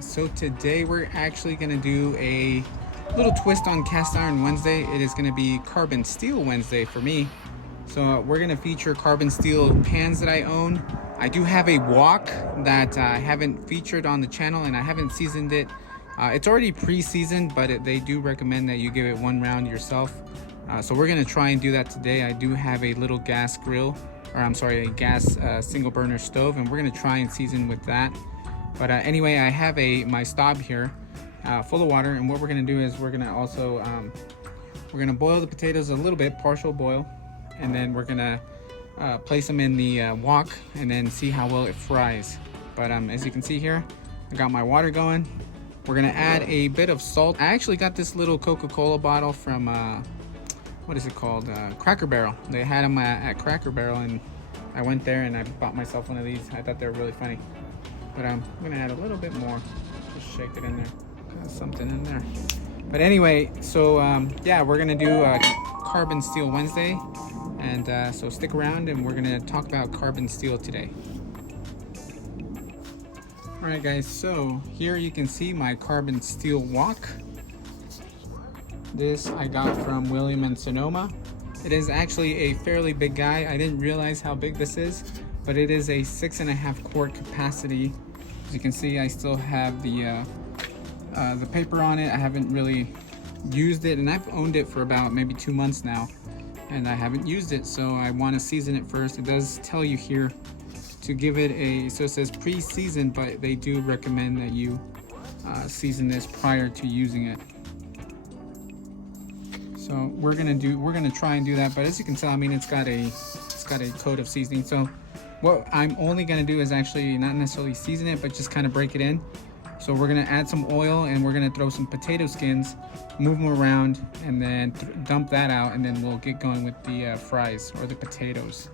So today we're actually going to do a little twist on Cast Iron Wednesday. It is going to be Carbon Steel Wednesday for me. So we're going to feature carbon steel pans that I own. I do have a wok that I haven't featured on the channel and I haven't seasoned it. It's already pre-seasoned, but they do recommend that you give it one round yourself. So we're going to try and do that today. I do have a little gas grill, or I'm sorry, a gas single burner stove, and we're going to try and season with that. But anyway, I have my stob here full of water, and what we're gonna do is we're gonna also we're gonna boil the potatoes a little bit, partial boil, and then we're gonna place them in the wok and then see how well it fries. But as you can see here, I got my water going. We're gonna add a bit of salt. I actually got this little Coca-Cola bottle from what is it called? Cracker Barrel. They had them at Cracker Barrel, and I went there and I bought myself one of these. I thought they were really funny. But I'm gonna add a little bit more. Just shake it in there. Got something in there. But anyway, so yeah, we're gonna do Carbon Steel Wednesday, and so stick around, and we're gonna talk about carbon steel today. All right, guys. So here you can see my carbon steel wok. This I got from William and Sonoma. It is actually a fairly big guy. I didn't realize how big this is, but it is a 6.5 quart capacity. As you can see, I still have the paper on it. I haven't really used it, and I've owned it for about maybe 2 months now, and I haven't used it, so I want to season it first. It does tell you here to give it so it says pre-seasoned, but they do recommend that you season this prior to using it. So we're gonna try and do that, but as you can tell, I mean, it's got a coat of seasoning. So what I'm only gonna do is actually not necessarily season it, but just kind of break it in. So we're gonna add some oil, and we're gonna throw some potato skins, move them around, and then dump that out, and then we'll get going with the fries, or the potatoes.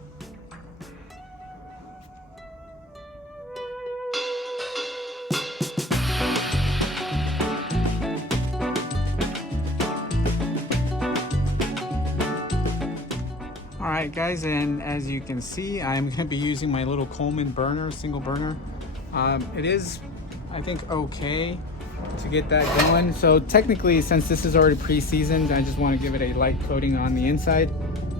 Alright guys, and as you can see, I'm going to be using my little Coleman burner, single burner. It is, I think, okay to get that going. So technically, since this is already pre-seasoned, I just want to give it a light coating on the inside.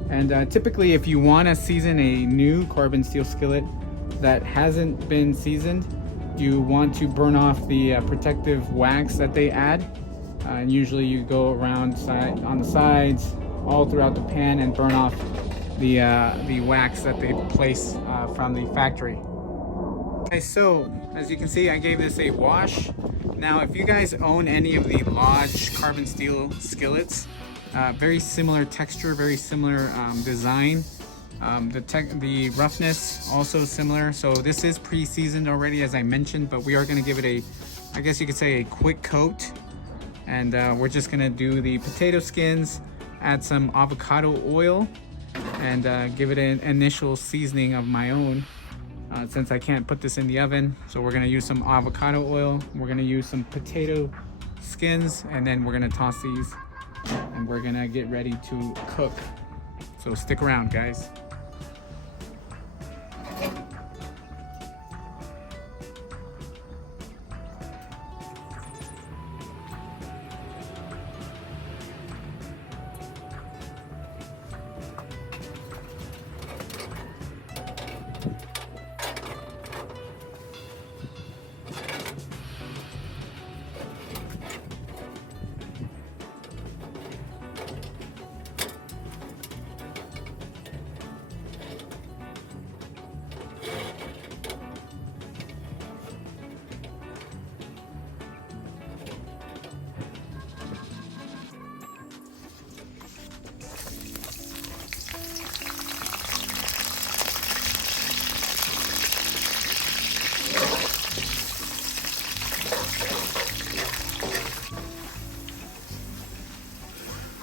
And typically, if you want to season a new carbon steel skillet that hasn't been seasoned, you want to burn off the protective wax that they add. And usually you go around on the sides, all throughout the pan, and burn off the wax that they place from the factory. Okay, so as you can see, I gave this a wash. Now, if you guys own any of the Lodge carbon steel skillets, very similar texture, very similar design. The roughness also similar. So this is pre-seasoned already, as I mentioned, but we are going to give it I guess you could say, a quick coat. And we're just going to do the potato skins, add some avocado oil, and give it an initial seasoning of my own, since I can't put this in the oven. So we're gonna use some avocado oil, we're gonna use some potato skins, and then we're gonna toss these, and we're gonna get ready to cook. So stick around, guys.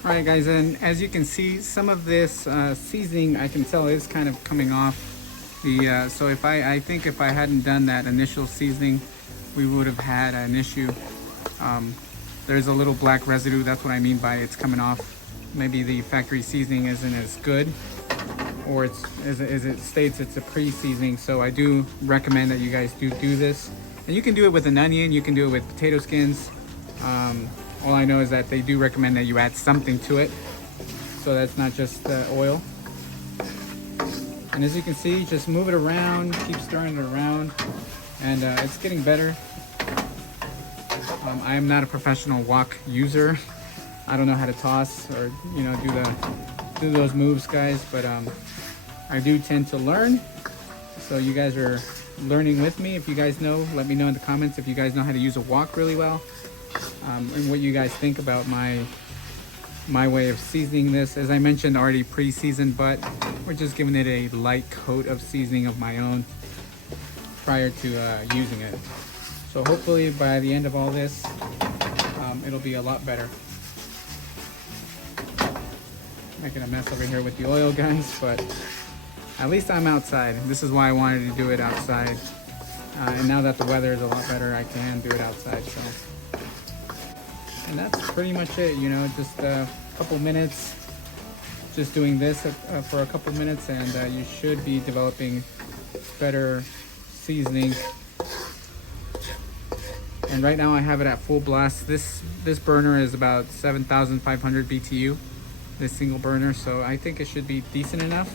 Alright guys, and as you can see, some of this seasoning, I can tell, is kind of coming off the so I think if I hadn't done that initial seasoning, we would have had an issue. There's a little black residue. That's what I mean by it's coming off. Maybe the factory seasoning isn't as good, or it's as it states, it's a pre-seasoning. So I do recommend that you guys do this. And you can do it with an onion, you can do it with potato skins. All I know is that they do recommend that you add something to it, so that's not just oil. And as you can see, just move it around, keep stirring it around, and it's getting better. I am not a professional wok user. I don't know how to toss or do those moves, guys, but I do tend to learn. So you guys are learning with me. If you guys know, let me know in the comments if you guys know how to use a wok really well, and what you guys think about my way of seasoning this. As I mentioned, already pre-seasoned, but we're just giving it a light coat of seasoning of my own prior to using it. So hopefully by the end of all this, it'll be a lot better. Making a mess over here with the oil, guys, but at least I'm outside. This is why I wanted to do it outside. And now that the weather is a lot better, I can do it outside. So, and that's pretty much it, just a couple minutes, just doing this for a couple minutes, and you should be developing better seasoning. And right now I have it at full blast. This burner is about 7,500 BTU, this single burner, so I think it should be decent enough.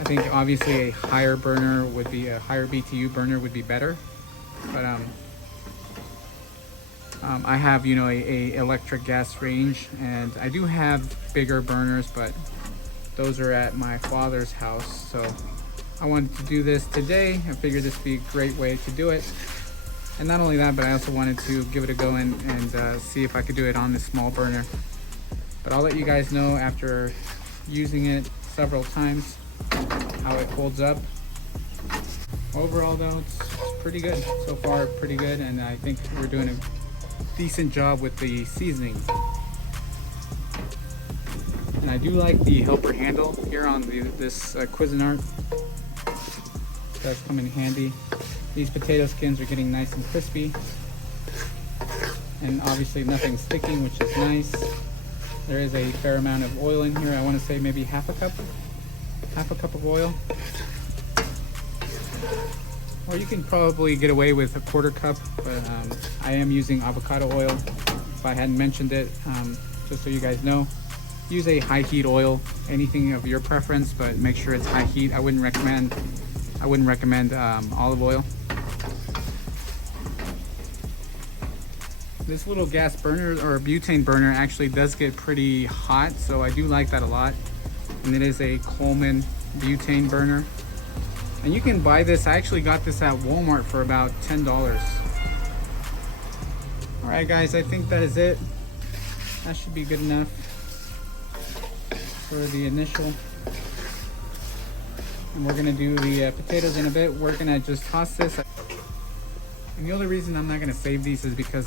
I think obviously a higher burner would be, a higher BTU burner would be better, but I have a electric gas range, and I do have bigger burners, but those are at my father's house. So I wanted to do this today. I figured this would be a great way to do it. And not only that, but I also wanted to give it a go and see if I could do it on this small burner. But I'll let you guys know after using it several times how it holds up. Overall though, it's pretty good. So far, pretty good, and I think we're doing a decent job with the seasoning. And I do like the helper handle here on this Cuisinart. Does come in handy. These potato skins are getting nice and crispy, and obviously nothing's sticking, which is nice. There is a fair amount of oil in here. I want to say maybe half a cup of oil. Or you can probably get away with a quarter cup, but I am using avocado oil. If I hadn't mentioned it, just so you guys know, use a high heat oil, anything of your preference, but make sure it's high heat. I wouldn't recommend olive oil. This little gas burner or butane burner actually does get pretty hot, so I do like that a lot. And it is a Coleman butane burner. And you can buy this. I actually got this at Walmart for about $10. Alright guys, I think that is it. That should be good enough for the initial. And we're gonna do the potatoes in a bit. We're gonna just toss this. And the only reason I'm not gonna save these is because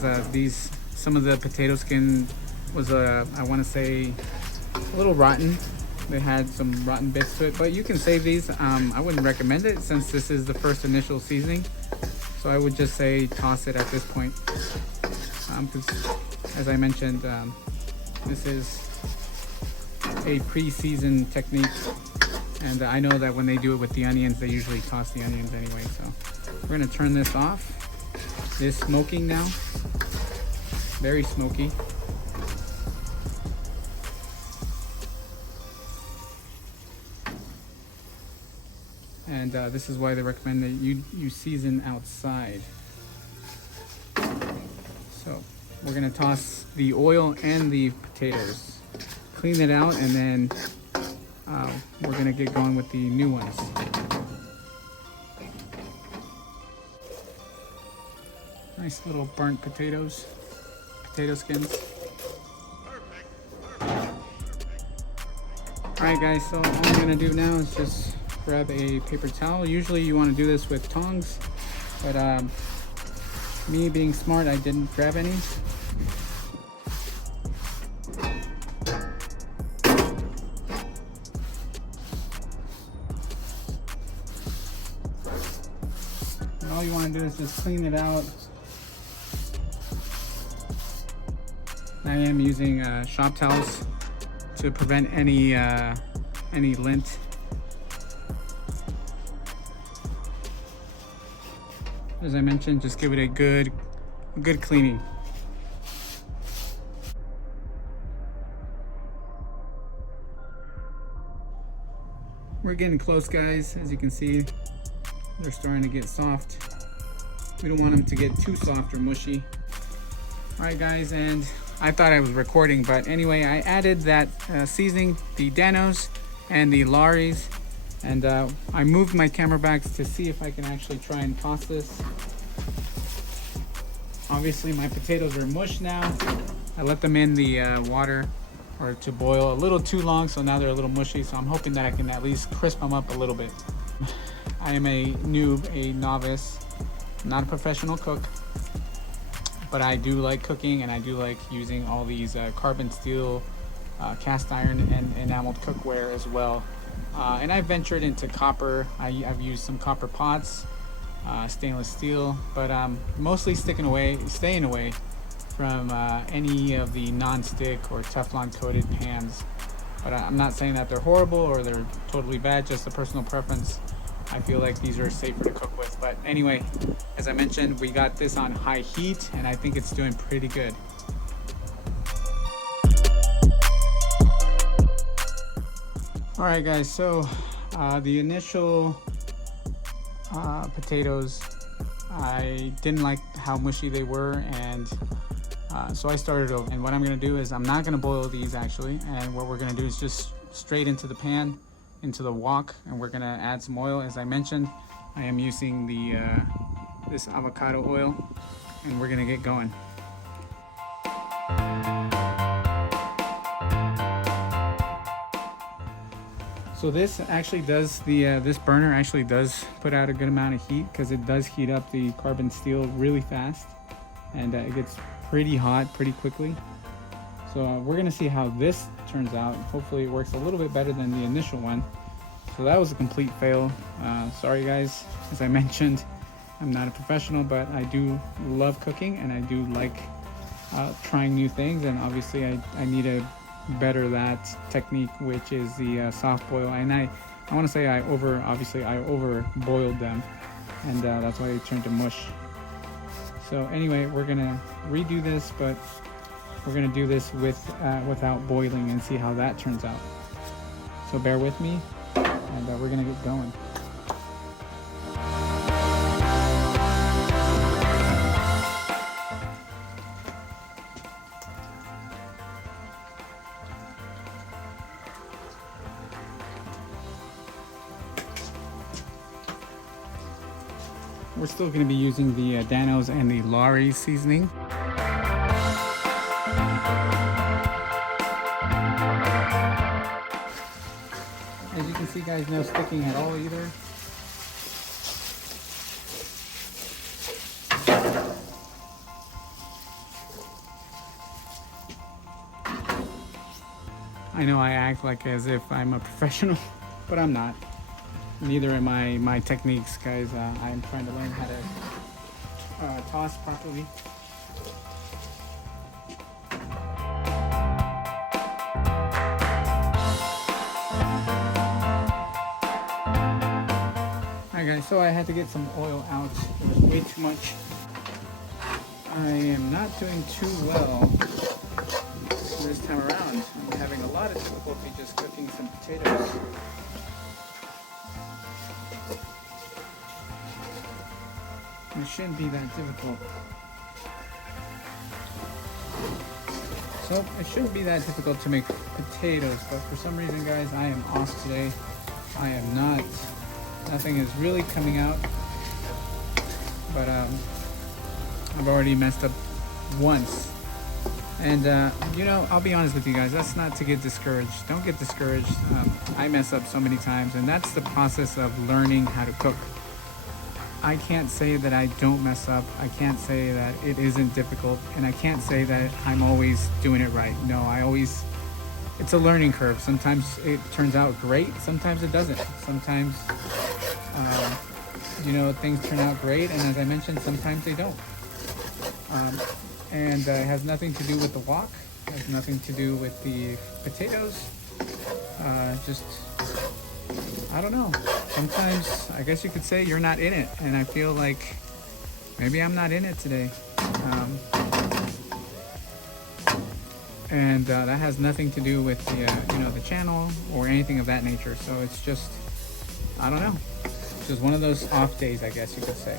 some of the potato skin was I want to say a little rotten. They had some rotten bits to it, but you can save these. I wouldn't recommend it since this is the first initial seasoning. So I would just say toss it at this point. Because as I mentioned, this is a pre-seasoned technique. And I know that when they do it with the onions, they usually toss the onions anyway. So we're gonna turn this off. It is smoking now, very smoky. And this is why they recommend that you season outside. So we're gonna toss the oil and the potatoes, clean it out, and then we're gonna get going with the new ones. Nice little burnt potato skins. Alright guys, so all I'm gonna do now is just grab a paper towel. Usually you want to do this with tongs, but me being smart, I didn't grab any. And all you want to do is just clean it out. I am using shop towels to prevent any lint. As I mentioned, just give it a good cleaning. We're getting close, guys. As you can see, they're starting to get soft. We don't want them to get too soft or mushy. All right, guys, and I thought I was recording, but anyway, I added that seasoning, the Danos and the Laris, and I moved my camera back to see if I can actually try and toss this. Obviously, my potatoes are mushed now. I let them in the water or to boil a little too long, so now they're a little mushy, so I'm hoping that I can at least crisp them up a little bit. I am a noob, a novice, not a professional cook, but I do like cooking, and I do like using all these carbon steel, cast iron and enameled cookware as well. And I've ventured into copper. I've used some copper pots, stainless steel, but mostly staying away from any of the non-stick or Teflon coated pans. But I'm not saying that they're horrible or they're totally bad, just a personal preference. I feel like these are safer to cook with. But anyway, as I mentioned, we got this on high heat, and I think it's doing pretty good. All right, guys, so the initial potatoes, I didn't like how mushy they were, and so I started over. And what I'm gonna do is I'm not gonna boil these actually, and what we're gonna do is just straight into the pan, into the wok, and we're gonna add some oil. As I mentioned, I am using the this avocado oil, and we're gonna get going. So this actually does this burner actually does put out a good amount of heat, because it does heat up the carbon steel really fast, and it gets pretty hot pretty quickly. So we're gonna see how this turns out. Hopefully it works a little bit better than the initial one. So that was a complete fail. Sorry, guys. As I mentioned, I'm not a professional, but I do love cooking, and I do like trying new things, and obviously I need to better that technique, which is the soft boil. And I want to say I over boiled them, and that's why they turned to mush. So anyway, we're gonna redo this, but we're gonna do this without boiling and see how that turns out. So bear with me, and we're gonna get going. We're still going to be using the Danos and the Laris seasoning. As you can see, guys, no sticking at all either. I know I act like as if I'm a professional, but I'm not. Neither am my techniques, guys. I'm trying to learn how to toss properly. Alright, guys, so I had to get some oil out. There was way too much. I am not doing too well this time around. I'm having a lot of difficulty just cooking some potatoes. It shouldn't be that difficult. So it shouldn't be that difficult to make potatoes, but for some reason, guys, I am off today. I am not. Nothing is really coming out. But I've already messed up once. And you know, I'll be honest with you guys, that's not to get discouraged. Don't get discouraged. I mess up so many times, and that's the process of learning how to cook. I can't say that I don't mess up. I can't say that it isn't difficult, and I can't say that I'm always doing it right. No, it's a learning curve. Sometimes it turns out great, sometimes it doesn't. Sometimes, you know, things turn out great, and as I mentioned, sometimes they don't. And it has nothing to do with the wok. It has nothing to do with the potatoes. Just, I don't know. Sometimes, I guess you could say you're not in it. And I feel like maybe I'm not in it today. And that has nothing to do with the the channel or anything of that nature. So it's just, I don't know, it's just one of those off days, I guess you could say.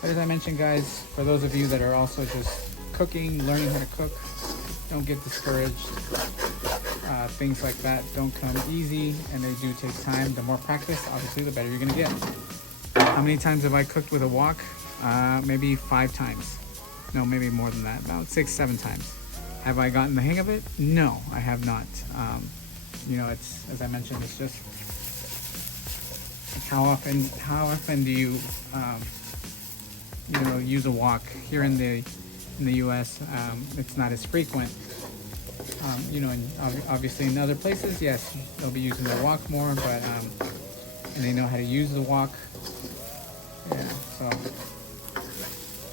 But as I mentioned, guys, for those of you that are also just cooking, learning how to cook, don't get discouraged. Things like that don't come easy, and they do take time. The more practice, obviously, the better you're gonna get. How many times have I cooked with a wok? Maybe 5 times. No, maybe more than that, about 6, 7 times. Have I gotten the hang of it? No, I have not. It's, as I mentioned, it's just how often do you use a wok? Here in the US, it's not as frequent. And obviously in other places, yes, they'll be using the wok more, but and they know how to use the wok. Yeah, so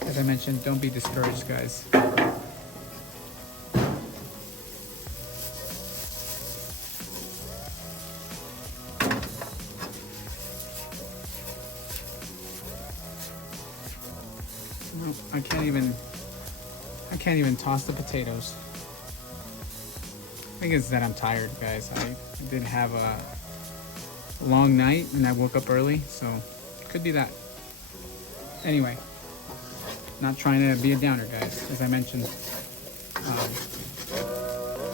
as I mentioned, don't be discouraged, guys. I can't even toss the potatoes. I think it's that I'm tired, guys. I did have a long night and I woke up early, so it could be that. Anyway, not trying to be a downer, guys. As I mentioned, it's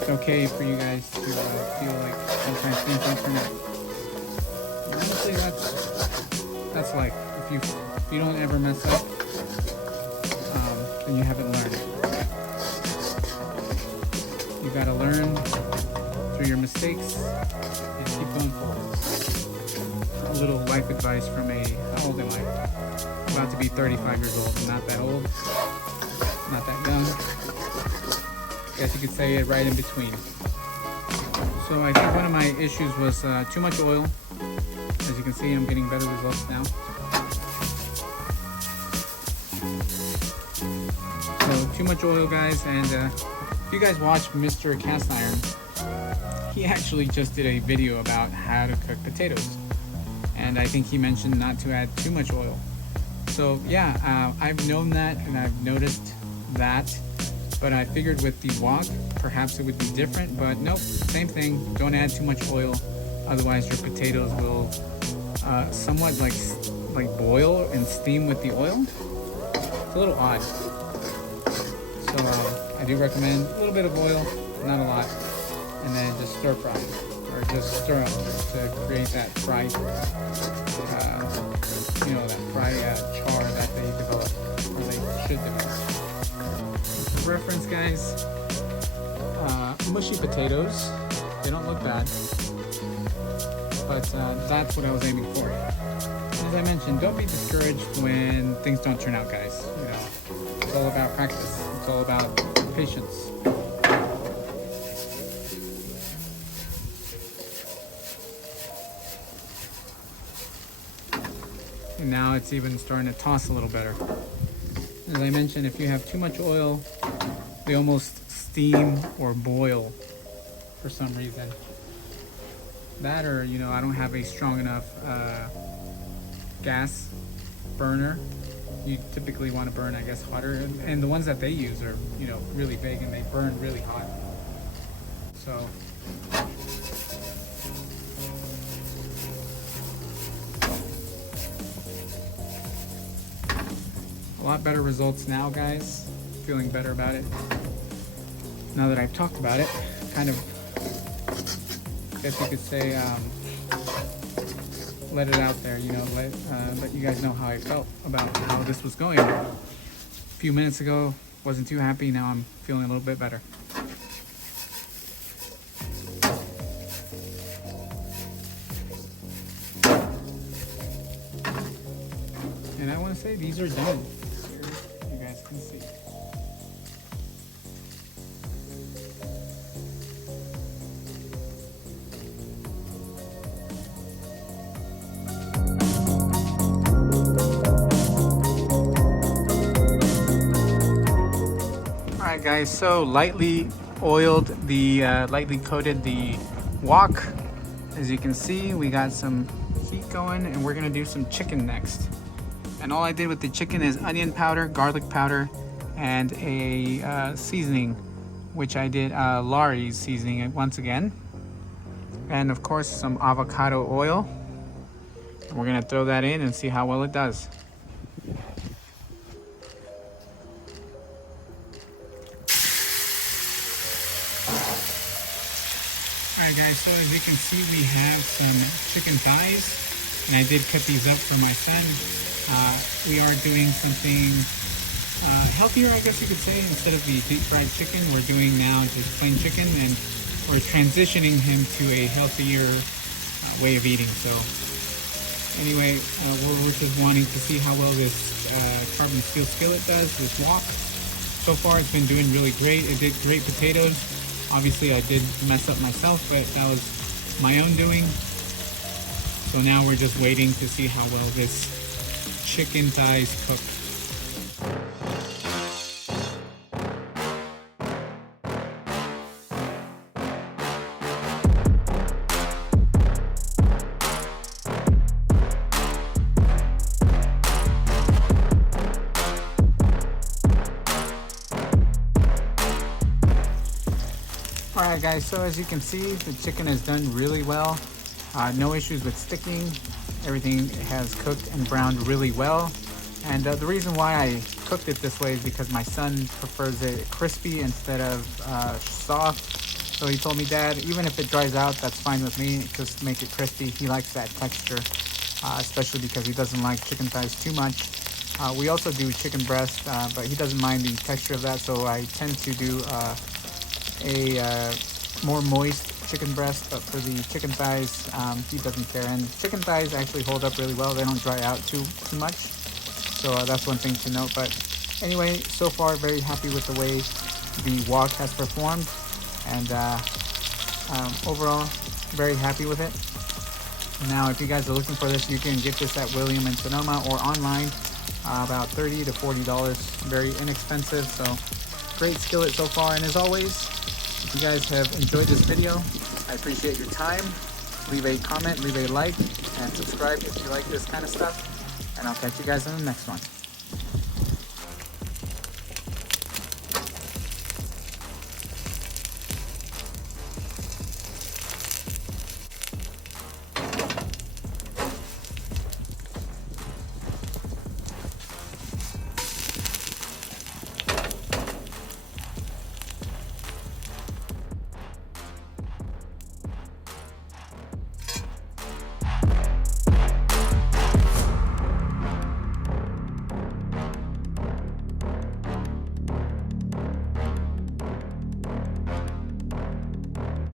okay for you guys to feel like sometimes things don't turn out. Honestly, that's life. If you don't ever mess up, then you haven't learned. You gotta learn through your mistakes and keep going forward. A little life advice from how old am I? About to be 35 years old. I'm not that old, not that young. Guess you could say it right in between. So I think one of my issues was too much oil. As you can see, I'm getting better results now. So too much oil, guys, and if you guys watch Mr. Cast Iron, he actually just did a video about how to cook potatoes, and I think he mentioned not to add too much oil. So yeah, I've known that and I've noticed that, but I figured with the wok perhaps it would be different, but nope, same thing. Don't add too much oil, otherwise your potatoes will somewhat like boil and steam with the oil. It's a little odd. So I do recommend a little bit of oil, not a lot, and then just stir fry, or just stir them to create that fry, that fry char that they develop, or they should develop. For reference, guys, mushy potatoes, they don't look bad, but that's what I was aiming for. As I mentioned, don't be discouraged when things don't turn out, guys. It's all about practice. It's all about patience. And now it's even starting to toss a little better. As I mentioned, if you have too much oil, they almost steam or boil for some reason. That, or I don't have a strong enough gas burner. You typically want to burn, I guess, hotter, and the ones that they use are really big and they burn really hot. So a lot better results now, guys. Feeling better about it now that I've talked about it. Kind of, I guess you could say, let it out there, let you guys know how I felt about how this was going. A few minutes ago, wasn't too happy. Now I'm feeling a little bit better. And I want to say these are done. Here, you guys can see. Alright guys, so lightly coated the wok. As you can see, we got some heat going, and we're gonna do some chicken next. And all I did with the chicken is onion powder, garlic powder, and a seasoning, which I did Laurie's seasoning once again. And of course some avocado oil. And we're gonna throw that in and see how well it does. Alright guys, so as you can see we have some chicken thighs, and I did cut these up for my son. We are doing something healthier, I guess you could say. Instead of the deep fried chicken, we're doing now just plain chicken, and we're transitioning him to a healthier way of eating. So anyway, we're just wanting to see how well this carbon steel skillet does, this wok. So far it's been doing really great. It did great potatoes. Obviously I did mess up myself, but that was my own doing. So now we're just waiting to see how well this chicken thighs cook. Alright guys, so as you can see, the chicken has done really well. No issues with sticking. Everything has cooked and browned really well. And the reason why I cooked it this way is because my son prefers it crispy instead of soft. So he told me, Dad, even if it dries out, that's fine with me. Just make it crispy. He likes that texture, especially because he doesn't like chicken thighs too much. We also do chicken breast, but he doesn't mind the texture of that, so I tend to do a more moist chicken breast, but for the chicken thighs, he doesn't care. And chicken thighs actually hold up really well. They don't dry out too much. So that's one thing to note. But anyway, so far very happy with the way the wok has performed, and overall very happy with it. Now if you guys are looking for this, you can get this at William and Sonoma or online, about $30 to $40, very inexpensive. So great skillet so far. And as always, if you guys have enjoyed this video, I appreciate your time. Leave a comment, leave a like, and subscribe if you like this kind of stuff. And I'll catch you guys in the next one.